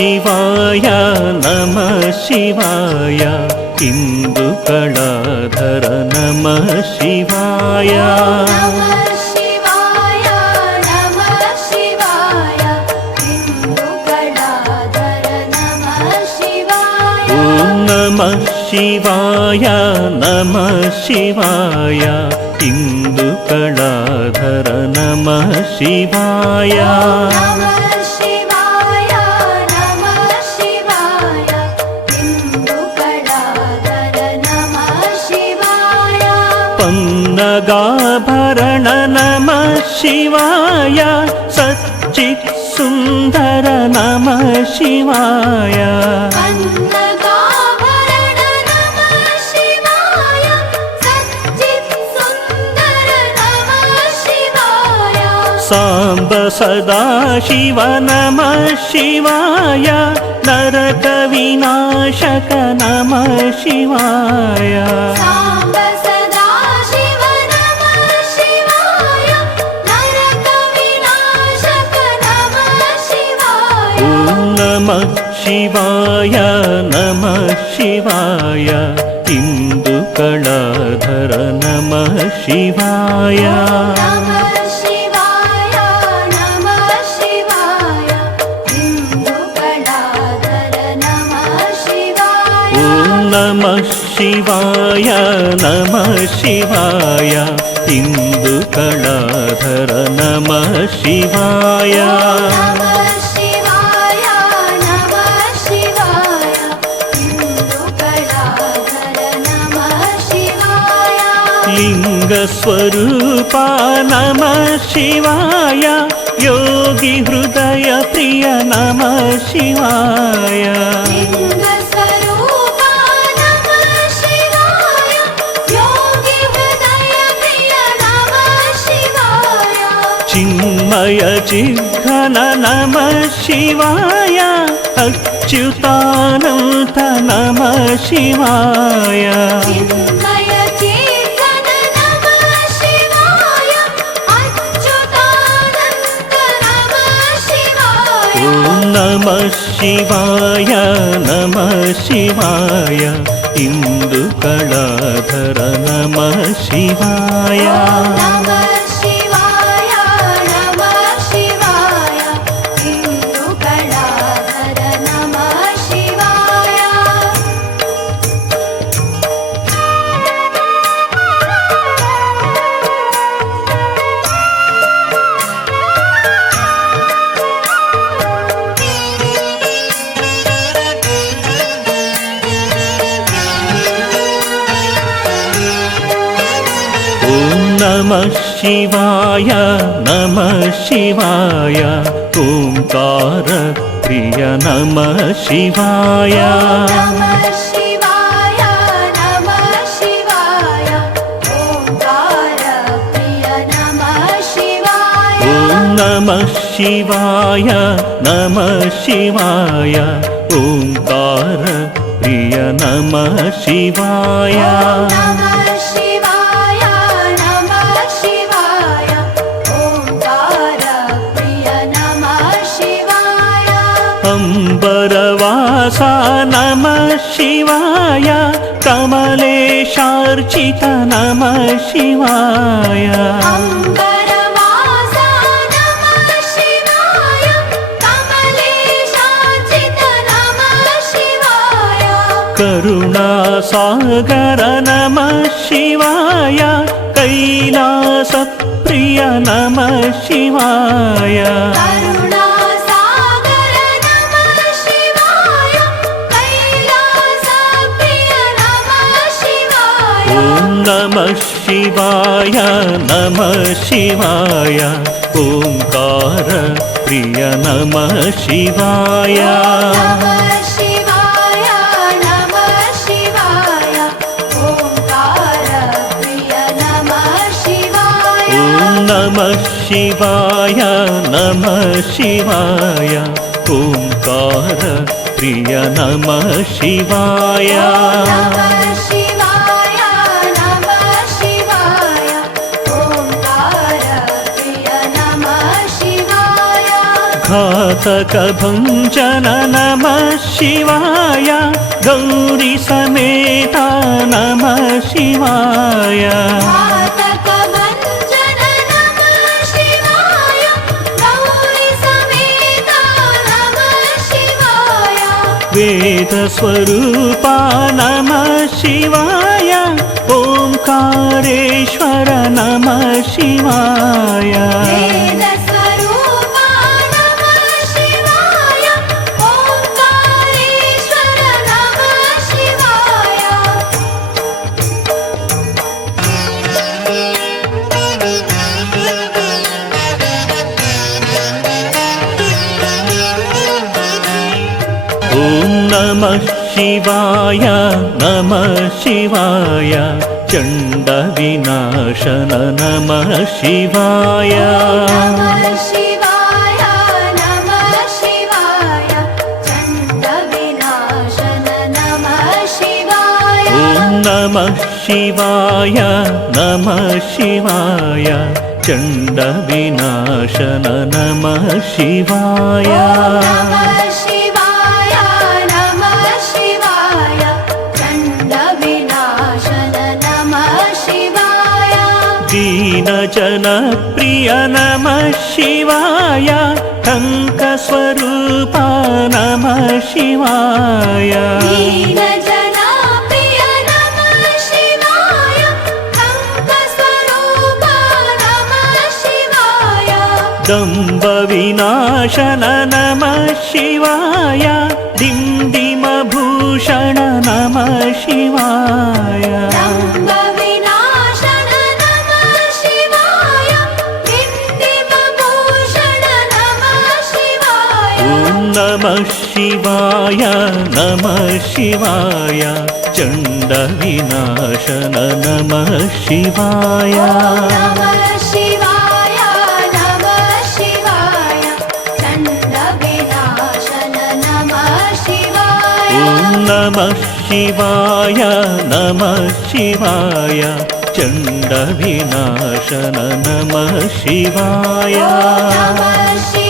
ಶಿವಾಯ ನಮಃ ಶಿವಾಯ ಇಂದುಕಳಾಧರ ನಮಃ ಶಿವಾಯ ನಮಃ ಶಿವಾಯ ನಮಃ ಶಿವಾಯ ಇಂದುಕಳಾಧರ ನಮಃ ಶಿವಾಯ ಪನ್ನಗಾಭರಣ ನಮಃ ಶಿವಾಯ ಸಚ್ಚಿತ್ ಸುಂದರ ನಮಃ ಶಿವಾಯ ಸಾಂಬ ಸದಾಶಿವ ನಮಃ ಶಿವಾಯ ನರಕ ವಿನಾಶಕ ನಮಃ ಶಿವಾಯ ನಮಃ ಶಿವಾಯ ನಮಃ ಶಿವಾಯ ಇಂದುಕಳಾಧರ ನಮಃ ಶಿವಾಯ ನಮಃ ಶಿವಾಯ ನಮಃ ಶಿವಾಯ ಇಂದುಕಳಾಧರ ನಮಃ ಶಿವಾಯ ಲಿಂಗ ಸ್ವರೂಪ ನಮಃ ಶಿವಾಯ ಯೋಗಿ ಹೃದಯ ಪ್ರಿಯ ನಮಃ ಶಿವಾಯ ಚಿನ್ಮಯ ಚಿಘ್ನ ನಮಃ ಶಿವಾಯ ಅಚ್ಯುತಾನಂತ ನಮಃ ಶಿವಾಯ ನಮಃ ಶಿವಾಯ ನಮಃ ಶಿವಾಯ ಇಂದುಕಳಾಧರ ನಮಃ ಶಿವಾಯ ನಮಃ ಶಿವಾಯ ನಮಃ ಶಿವಾಯ ಓಂಕಾರ ಪ್ರಿಯ ನಮಃ ಶಿವಾಯ ನಮಃ ಶಿವಾಯ ನಮಃ ಶಿವಾಯ ಓಂಕಾರ ಪ್ರಿಯ ನಮಃ ಶಿವಾಯ ನಮಃ ಶಿವಾಯ ನಮಃ ಶಿವಾಯ ಓಂಕಾರ ಪ್ರಿಯ ನಮಃ ಶಿವಾಯ ಅಂಬರವಾಸ ನಮಃ ಶಿವಾಯ ಕಮಲೇಶಾರ್ಚಿತ ನಮಃ ಶಿವಾಯ ಅಂಬರವಾಸ ನಮಃ ಶಿವಾಯ ಕಮಲೇಶಾರ್ಚಿತ ನಮಃ ಶಿವಾಯ ಕರುಣಾಸಾಗರ ನಮಃ ಶಿವಾಯ ಕೈಲಾಸ ಪ್ರಿಯ ನಮಃ ಶಿವಾಯ ನಮಃ ಶಿವಾಯ ನಮಃ ಶಿವಾಯ ಓಂಕಾರ ಪ್ರಿಯ ನಮಃ ಶಿವಾಯ ನಮಃ ಶಿವಾಯ ನಮಃ ಶಿವಾಯ ಓಂಕಾರ ಪ್ರಿಯ ನಮಃ ಶಿವಾಯ ನಮಃ ಶಿವಾಯ ನಮಃ ಶಿವಾಯ ಓಂಕಾರ ಪ್ರಿಯ ನಮಃ ಶಿವಾಯ घातकभञ्जन नमः शिवाय गौरी समेता नमः शिवाय घातकभञ्जन नमः शिवाय गौरी समेता नमः शिवाय वेदस्वरूपा नमः शिवाय ओंकारेश्वर नमः शिवाय वेदस्वरूपा नमः शिवाय ओंकारेश्वर नमः शिवाय ॐ नमः शिवाय नमः शिवाय चण्डविनाशन नमः शिवाय नमः शिवाय नमः शिवाय चण्डविनाशन नमः शिवाय ॐ नमः शिवाय नमः शिवाय चण्डविनाशन नमः शिवाय नमः शिवाय नमः शिवाय चण्डविनाशन नमः शिवाय दीनजनप्रिय नमः शिवाय टङ्कस्वरूपा नमः शिवाय दीनजनप्रिय नमः शिवाय टङ्कस्वरूपा नमः शिवाय दम्भविनाशन नमः शिवाय दिण्डिमभूषण नमः शिवाय दम्भविनाशन नमः शिवाय दिण्डिमभूषण नमः शिवाय ॐ नमः शिवाय नमः शिवाय चण्डविनाशन नमः शिवाय नमः शिवाय नमः शिवाय चण्डविनाशन नमः शिवाय ॐ नमः शिवाय नमः शिवाय चण्डविनाशन नमः शिवाय नमः शिवाय